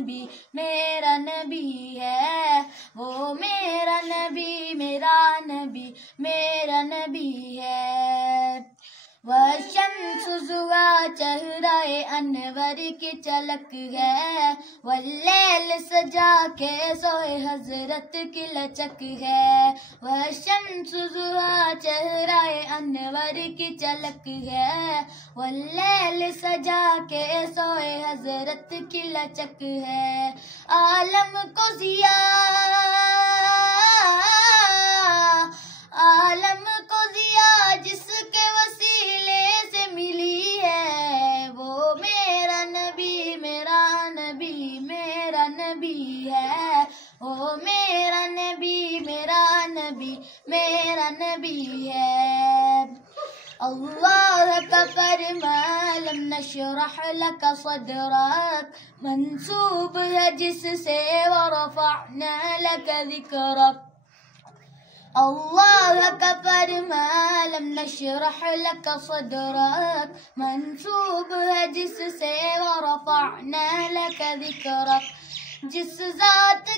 نبی میرا نبی ہے، وہ میرا نبی میرا نبی میرا نبی ہے۔ والشمس ضحیٰ چہرہ انور کی چلک ہے، واللیل سجا کے سوئے حضرت کی لچک ہے۔ والشمس ضحیٰ چہرہ انور کی چلک ہے، واللیل سجا کے سوئے حضرت کی لچک ہے۔ عالم کو ضیاء جس کے وسیلے سے ملی ہے، وہ میرا نبی میرا نبی میرا نبی ہے، وہ میرا نبی میرا نبی میرا نبی ہے۔ اللہ کا فرمان لم نشرح لك صدرك منسوب ہے جس سے ورفعنا لك ذکرک۔ اللہ کا فرمان لم نشرح لك صدرك منسوب ہے جس سے ورفعنا لك ذکرک۔ جس ذات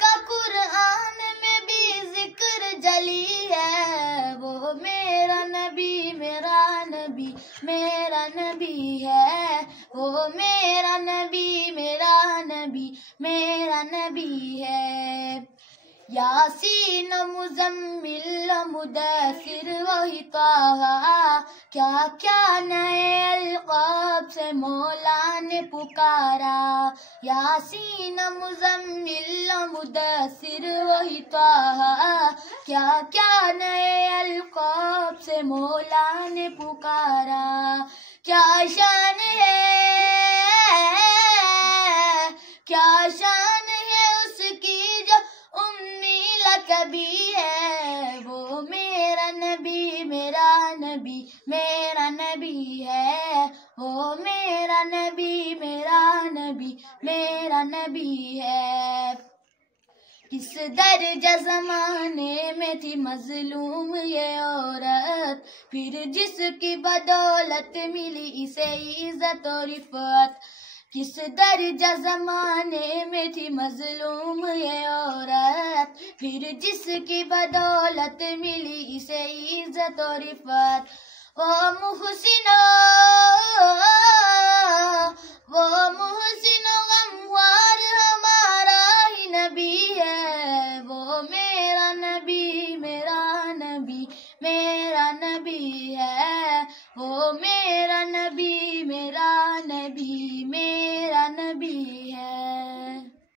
کا قرآن میں بھی ذکر جلی ہے، وہ میرا نبی میرا نبی میرا نبی ہے، وہ میرا نبی میرا نبی میرا نبی ہے۔ یاسین مزمل مدثر وہی طٰہٰ، کیا کیا نئے القاب سے مولا نے پکارا۔ یاسین مزمل مدثر وہی طٰہٰ، کیا کیا نئے القاب سے مولا نے پکارا۔ کیا شان ہے، کیا شان ہے اس کی جو امی لقبی ہے، وہ میرا نبی میرا نبی میرا نبی ہے، وہ میرا نبی میرا نبی میرا نبی ہے۔ کس درجہ زمانے میں تھی مظلوم یہ عورت، پھر جس کی بدولت ملی اسے عزت و رفعت۔ کس درجہ زمانے میں تھی مظلوم یہ عورت، پھر جس کی بدولت ملی اسے عزت و رفعت۔ وہ محسن غمخوار ہمارا ہی نبی ہے، وہ میرا نبی میرا نبی میرا نبی ہے، وہ میرا نبی میرا نبی